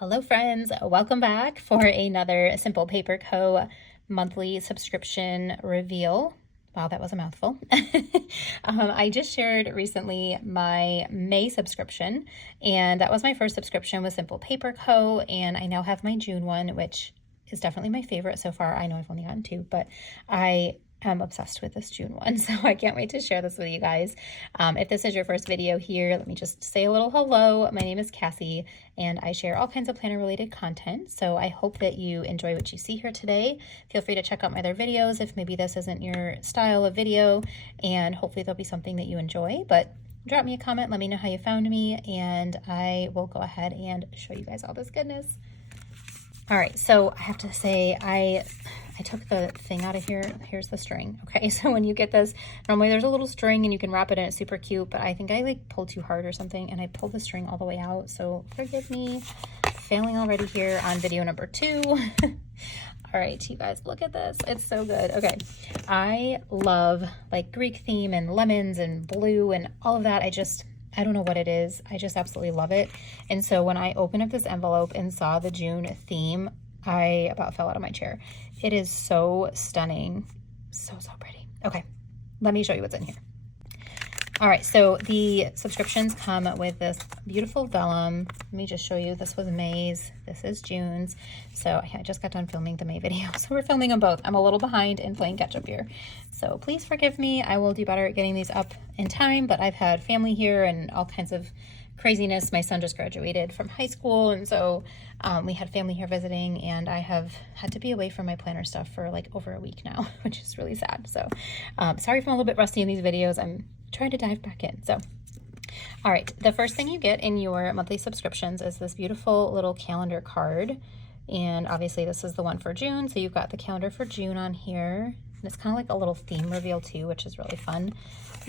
Hello friends, welcome back for another Simple Paper Co. monthly subscription reveal. Wow, that was a mouthful. I just shared recently my May subscription, and that was my first subscription with Simple Paper Co. And I now have my June one, which is definitely my favorite so far. I know I've only gotten two, but I'm obsessed with this June one, so I can't wait to share this with you guys. If this is your first video here, let me just say a little hello. My name is Cassie, and I share all kinds of planner related content, so I hope that you enjoy what you see here today. Feel free to check out my other videos if maybe this isn't your style of video, and hopefully there'll be something that you enjoy. But drop me a comment, let me know how you found me, and I will go ahead and show you guys all this goodness. All right, so I have to say, I took the thing out of here. Here's the string. Okay, so when you get this, normally there's a little string and you can wrap it in. It's super cute, but I think I like pulled too hard or something, and I pulled the string all the way out. So forgive me, failing already here on video number 2. All right, you guys, look at this. It's so good. Okay, I love like Greek theme and lemons and blue and all of that. I don't know what it is. I just absolutely love it. And so when I opened up this envelope and saw the June theme, I about fell out of my chair. It is so stunning. So pretty. Okay, let me show you what's in here. All right, so the subscriptions come with this beautiful vellum. Let me just show you. This was May's. This is June's. So I just got done filming the May video, so we're filming them both. I'm a little behind in playing catch up here. So please forgive me. I will do better at getting these up in time, but I've had family here and all kinds of craziness. My son just graduated from high school, and so we had family here visiting, and I have had to be away from my planner stuff for like over a week now, which is really sad. So sorry if I'm a little bit rusty in these videos. I'm trying to dive back in. So all right, the first thing you get in your monthly subscriptions is this beautiful little calendar card, and obviously this is the one for June, so you've got the calendar for June on here, and it's kind of like a little theme reveal too, which is really fun.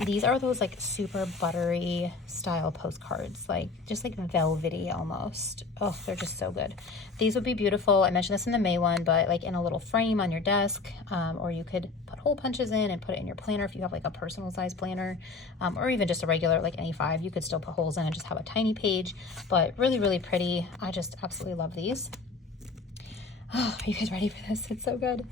These are those like super buttery style postcards, like just like velvety almost. Oh, they're just so good. These would be beautiful. I mentioned this in the May one, but like in a little frame on your desk, or you could put hole punches in and put it in your planner if you have like a personal size planner, or even just a regular like any 5. You could still put holes in and just have a tiny page, but really, really pretty. I just absolutely love these. Oh, are you guys ready for this? It's so good.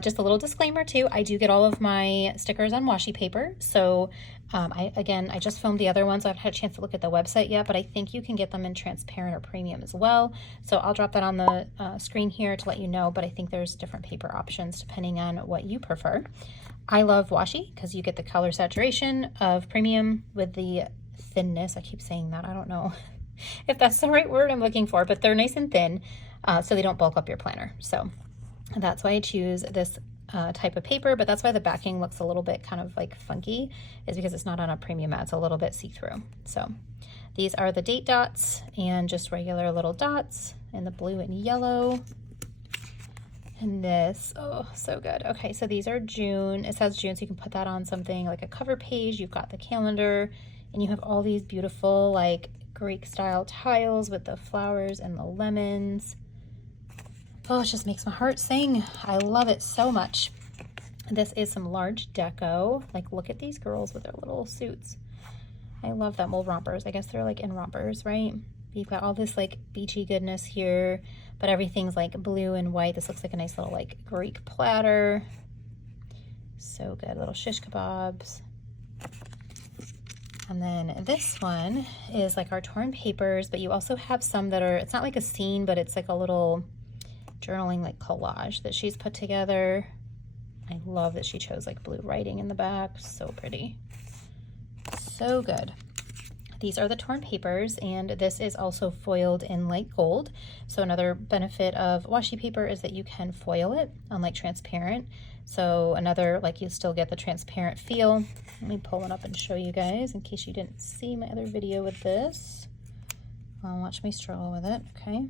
Just a little disclaimer too, I do get all of my stickers on washi paper. So I just filmed the other ones. So I haven't had a chance to look at the website yet, but I think you can get them in transparent or premium as well. So I'll drop that on the screen here to let you know, but I think there's different paper options depending on what you prefer. I love washi because you get the color saturation of premium with the thinness. I keep saying that. I don't know if that's the right word I'm looking for, but they're nice and thin. So they don't bulk up your planner. So that's why I choose this type of paper, but that's why the backing looks a little bit kind of like funky, is because it's not on a premium mat. It's a little bit see-through. So these are the date dots and just regular little dots in the blue and yellow. And this, oh, so good. Okay, so these are June. It says June, so you can put that on something like a cover page. You've got the calendar, and you have all these beautiful like Greek style tiles with the flowers and the lemons. Oh, it just makes my heart sing. I love it so much. This is some large deco. Like, look at these girls with their little suits. I love them. Well, rompers. I guess they're like in rompers, right? You've got all this like beachy goodness here, but everything's like blue and white. This looks like a nice little like Greek platter. So good. Little shish kebabs. And then this one is like our torn papers, but you also have some that are, it's not like a scene, but it's like a little journaling like collage that she's put together. I love that she chose like blue writing in the back. So pretty. So good. These are the torn papers, and this is also foiled in light gold. So another benefit of washi paper is that you can foil it, unlike transparent. So another, like, you still get the transparent feel. Let me pull it up and show you guys in case you didn't see my other video with this. Watch me struggle with it. Okay.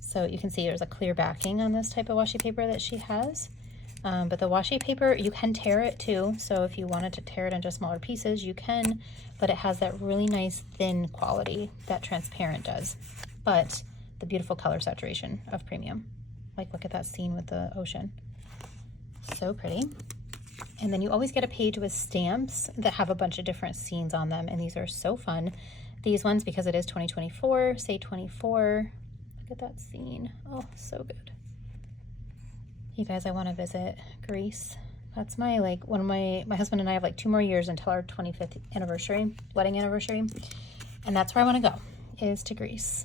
So you can see there's a clear backing on this type of washi paper that she has. But the washi paper, you can tear it too. So if you wanted to tear it into smaller pieces, you can, but it has that really nice thin quality that transparent does. But the beautiful color saturation of premium. Like, look at that scene with the ocean. So pretty. And then you always get a page with stamps that have a bunch of different scenes on them, and these are so fun. these ones because it is 2024. Say 24. Look at that scene. Oh, so good. You guys, I want to visit Greece. That's my, like, one of my husband and I have like 2 more years until our 25th anniversary, wedding anniversary. And that's where I want to go, is to Greece.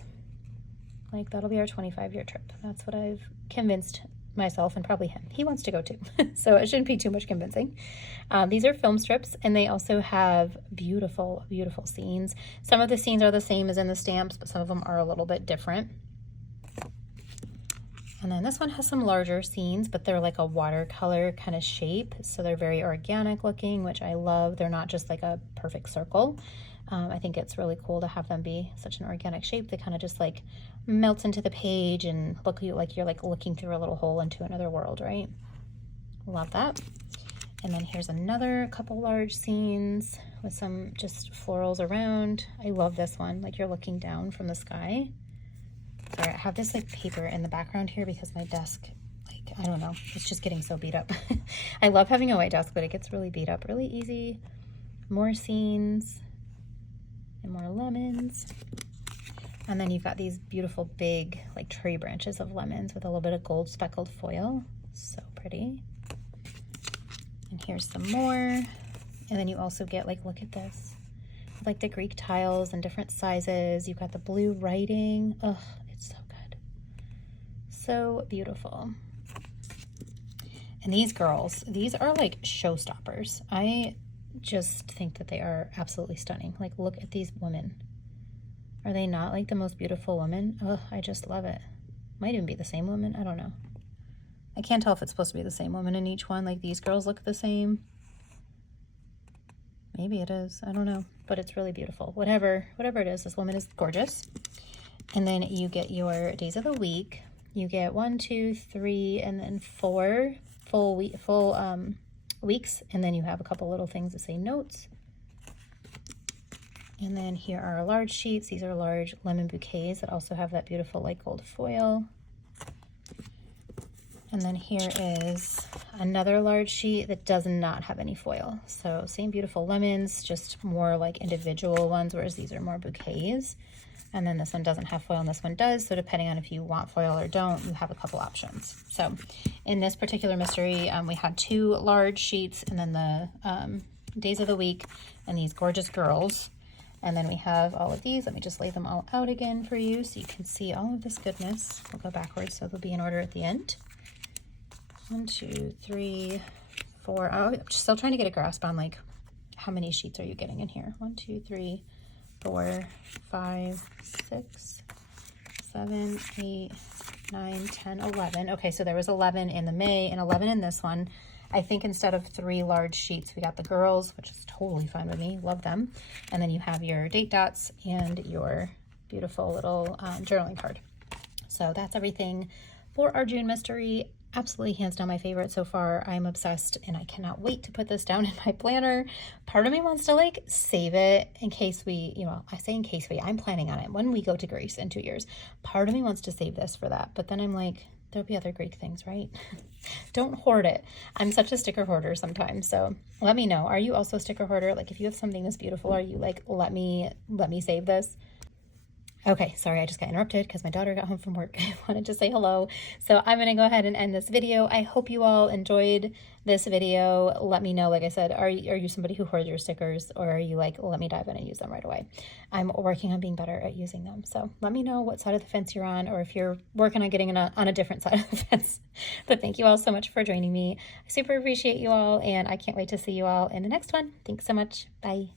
Like, that'll be our 25-year trip. That's what I've convinced myself and probably him. He wants to go too. So it shouldn't be too much convincing. These are film strips, and they also have beautiful, beautiful scenes. Some of the scenes are the same as in the stamps, but some of them are a little bit different. And then this one has some larger scenes, but they're like a watercolor kind of shape. So they're very organic looking, which I love. They're not just like a perfect circle. I think it's really cool to have them be such an organic shape. They kind of just like melts into the page and look like you're like looking through a little hole into another world, right? Love that. And then here's another couple large scenes with some just florals around. I love this one, like you're looking down from the sky. Sorry, I have this like paper in the background here because my desk, like, I don't know, it's just getting so beat up. I love having a white desk, but it gets really beat up really easy. More scenes and more lemons. And then you've got these beautiful big like tree branches of lemons with a little bit of gold speckled foil. So pretty. And here's some more. And then you also get like, look at this, like the Greek tiles and different sizes. You've got the blue writing. Ugh, it's so good. So beautiful. And these girls, these are like showstoppers. I just think that they are absolutely stunning. Like, look at these women. Are they not like the most beautiful women? Ugh, I just love it. Might even be the same woman. I don't know. I can't tell if it's supposed to be the same woman in each one. Like, these girls look the same. Maybe it is. I don't know. But it's really beautiful. Whatever it is, this woman is gorgeous. And then you get your days of the week. You get 1, 2, 3, and then 4 full weeks. And then you have a couple little things that say notes. And then here are our large sheets. These are large lemon bouquets that also have that beautiful light gold foil. And then here is another large sheet that does not have any foil. So same beautiful lemons, just more like individual ones, whereas these are more bouquets. And then this one doesn't have foil and this one does. So depending on if you want foil or don't, you have a couple options. So in this particular mystery, we had 2 large sheets and then the days of the week and these gorgeous girls. And then we have all of these. Let me just lay them all out again for you so you can see all of this goodness. We'll go backwards so they'll be in order at the end. 1, 2, 3, 4. Oh, I'm still trying to get a grasp on like how many sheets are you getting in here. 1, 2, 3, 4, 5, 6, 7, 8, 9, 10, 11. Okay, so there was 11 in the May and 11 in this one. I think instead of 3 large sheets, we got the girls, which is totally fine with me. Love them. And then you have your date dots and your beautiful little journaling card. So that's everything for our June mystery. Absolutely hands down my favorite so far. I'm obsessed and I cannot wait to put this down in my planner. Part of me wants to like save it in case we, I say in case I'm planning on it when we go to Greece in 2 years. Part of me wants to save this for that, but then I'm like, there'll be other Greek things, right? Don't hoard it. I'm such a sticker hoarder sometimes. So let me know. Are you also a sticker hoarder? Like if you have something this beautiful, are you like, let me save this? Okay, sorry, I just got interrupted because my daughter got home from work. I wanted to say hello. So I'm going to go ahead and end this video. I hope you all enjoyed this video. Let me know, like I said, are you somebody who hoards your stickers, or are you like, let me dive in and use them right away? I'm working on being better at using them. So let me know what side of the fence you're on, or if you're working on getting on a different side of the fence. But thank you all so much for joining me. I super appreciate you all, and I can't wait to see you all in the next one. Thanks so much. Bye.